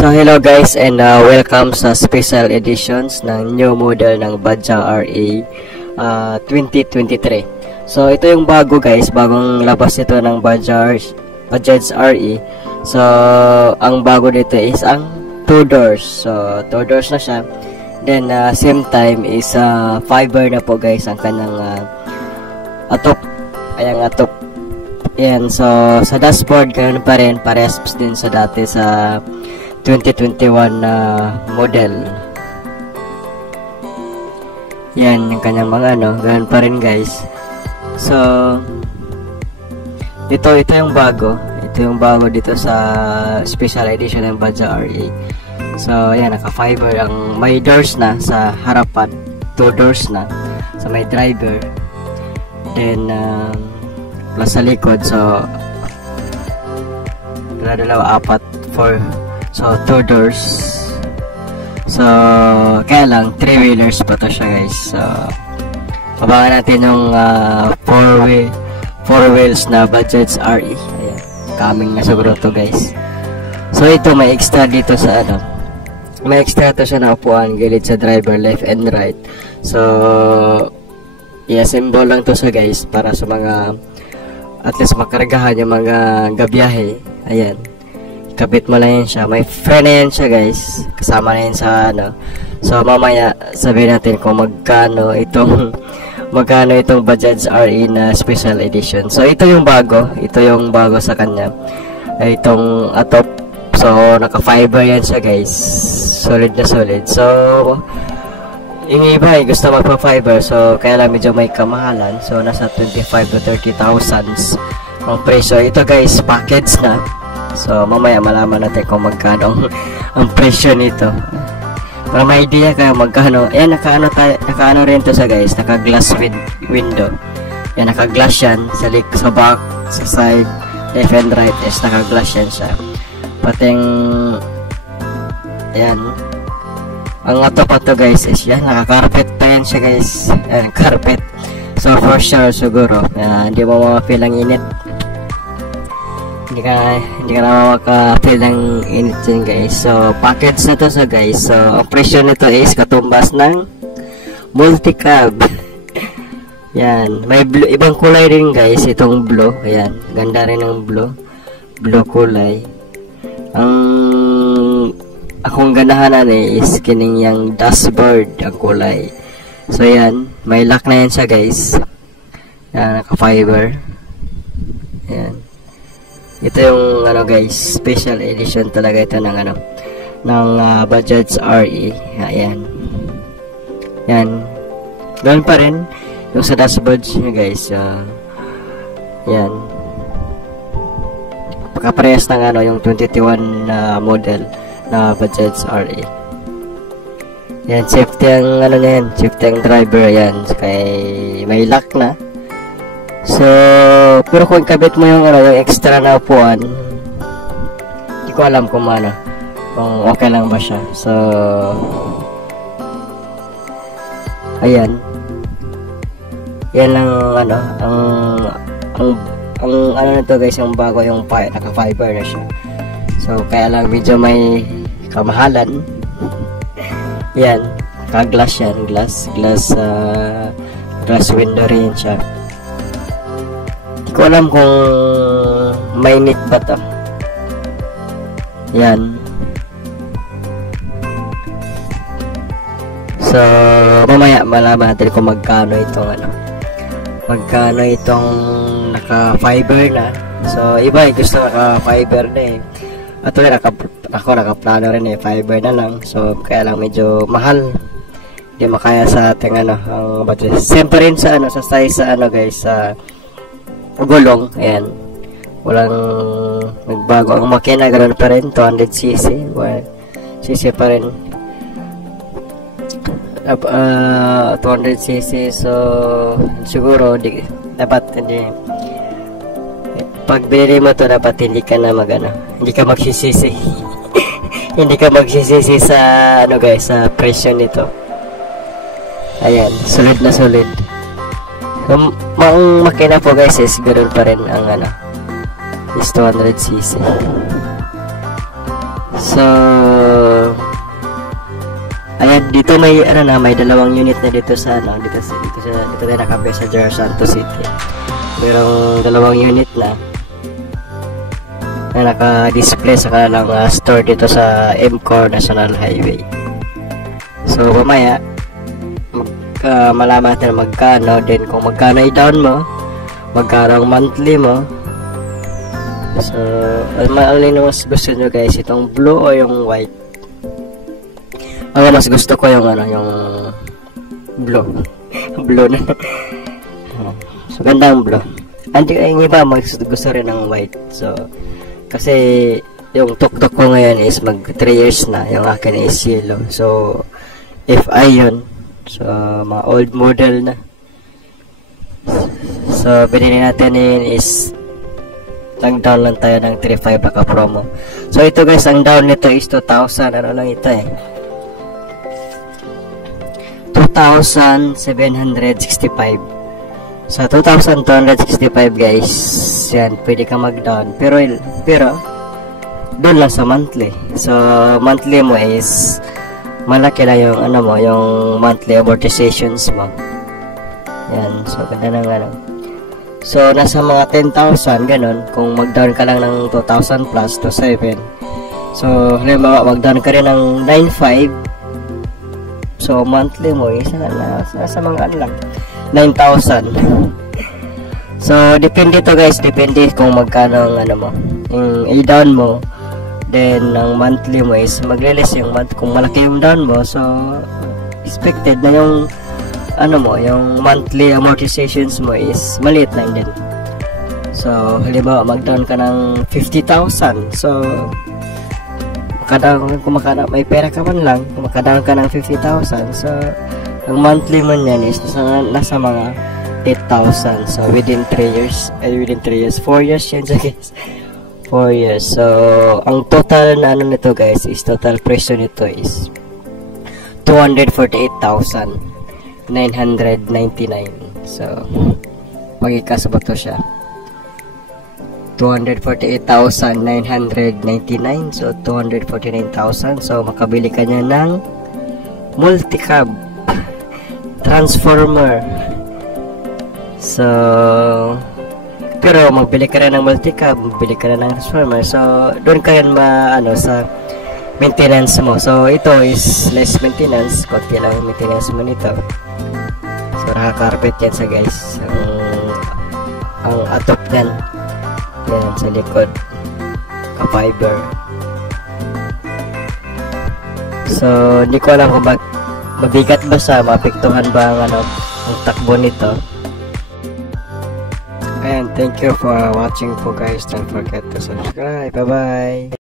So hello guys and welcome sa special editions ng new model ng Bajaj RA 2023. So ito yung bago guys, bagong labas ito ng Bajaj RA. So ang bago dito is ang 2 doors. So 2 doors na siya. Then same time is fiber na po guys ang kanyang atop. Ayang atop. Yan, so sa dashboard ganoon pa rin, parehas din sa dati sa 2021 model. Yan yung kanyang mga ganoon pa rin guys. So ito yung bago. Ito yung bago dito sa special edition ng Bajaj RA. So yan, naka-fiber ang may doors na sa harapan, 2 doors na sa may driver. Then plus sa likod, so dalawa, apat, 4, so 2 doors. So kaya lang 3 wheelers pa to siya guys. So abangan natin yung 4 wheels na Bajaj RA. Ayan, coming na siguro to guys. So ito may extra dito sa may extra to siya na upuan gilid sa driver, left and right. So i-assemble lang to sa guys para sa mga at least makargahan yung mga gabiyahe. Ayan, kapit mo lang yan siya. May frame na yan siya guys, kasama na yan sa so mamaya sabihin natin kung magkano itong Bajaj RA na special edition. So ito yung bago sa kanya, itong atop. So naka-fiber yan siya guys, solid na solid. So yung iba gusto magpa-fiber, so kaya lang medyo may kamahalan. So nasa 25 to 30,000 ang presyo. Ito guys, package na. So mamaya malaman natin kung magkano ang presyo nito. Para may idea kayo magkano. Ayan, naka-ano rin to sa guys, naka-glass window. Ayan, naka-glass yan sa back, sa side, left and right is naka-glass yan siya. Pating ayan, ang atop pa to guys is yan, naka-carpet pa yan siya guys. Ayan, carpet. So for sure siguro hindi mo ma-feel ang init. Hindi ka na maka-feel ng init dyan guys. So package na to sa guys. So ang presyo nito is katumbas ng multi-cab. Yan, may blue, ibang kulay rin guys itong blue. Ayan, ganda rin ng blue kulay. Akong ganahan is kining yung dashboard ang kulay. So yan, may lock na yan siya guys. Yan, naka-fiber. Yan. Ito yung guys, special edition talaga ito ng ng Bajaj RA. Ayan. Yan. Ganoon pa rin yung sa dashboard niya guys. Yan. Pagkaparehas ng yung 2021 model na Bajaj RA. Yan, safety ang yan, safety ang driver yan, kay may lock na. So pero kung kabit mo yung yung extra na upuan, hindi ko alam kung kung okay lang ba siya. So ayan, yan lang ang nito guys, yung bago yung naka-fiber na siya. So kaya lang medyo may kamahalan. Yan, ka-glass yan, glass window rin siya. Hindi ko alam kung mainit ba to. Yan. So mamaya malaman natin kung magkano itong naka-fiber na. So iba gusto naka-fiber na at ako naka-plano rin fiber na lang. So kaya lang medyo mahal, hindi makaya sa ating ang budget. Siyempre rin sa sa size guys, sa gulong. Ayan, walang nagbago ang makina, ganoon pa rin, 200cc cc pa rin, 200cc. So siguro dapat pag binili mo to, dapat hindi ka na hindi ka magsisisi. Hindi ka magsisisi sa guys, sa presyo nito. Ayan, solid na solid. Ang makina po guys is ganoon pa rin ang is 200cc. So Ayan, dito may ano na, may dalawang unit na dito sa ano, dito tayo nakape sa Jar Santos City. Mayroong dalawang unit na naka-display sa kanilang store dito sa MCOR National Highway. So mamaya malaman natin magkano, din kung magkano i-down mo, magkano ang monthly mo. So alin mas gusto nyo guys, itong blue o yung white? Ako mas gusto ko yung ano, yung blue. Blue na. So ganda ang blue. Yung iba gusto rin ng white. So kasi yung tuk-tuk ko ngayon is mag 3 years na, yung akin is yellow. So FI yun. So mga old model na. So binili natin yun is nag-down lang tayo ng 3.5 baka promo. So ito guys, ang down nito is 2,000. Ano lang ito eh, 2,765. So 2,265 guys. Yan, pwede ka mag-down. Pero doon lang sa monthly. So monthly mo is malaki lang yung ano mo, yung monthly amortizations mo. Yan, so ganda ng ano. So nasa mga 10,000 ganun kung mag-down ka lang ng 2,000 plus to 7. So halimbawa mag-down ka rin ng 9,500. So monthly mo is nasa mga ano lang, 9,000. So depende to guys, depende kung magkano ang ano mo, yung i-down mo. Then ang monthly mo is magle-less yung month. Kung malaki yung down mo, so expected na yung ano mo, yung monthly amortizations mo is maliit lang din. So halimbawa mag-down ka ng 50,000. So kung may pera ka man lang, kung makadaon ka ng 50,000, so ang monthly mo niyan is nasa mga 8,000. So within 3 years, 4 years yan guys. 4 years. So ang total na ano nito guys is, total presyo nito is 248,999. So magkakasabot to siya 248,999. So 249,000. So makabili ka niya ng multi-cab transformer. So pero magbili ka rin ng multi-cab, magbili ka rin ng transformer. So doon ka rin sa maintenance mo. So ito is less maintenance, konti lang yung maintenance mo nito. So naka-carpet yan sa guys. Ang atop yan sa likod, ka-fiber. So hindi ko alam kung mabigat ba sa mapiktuhan ba ang takbo nito. And thank you for watching po guys. Don't forget to subscribe. Bye bye.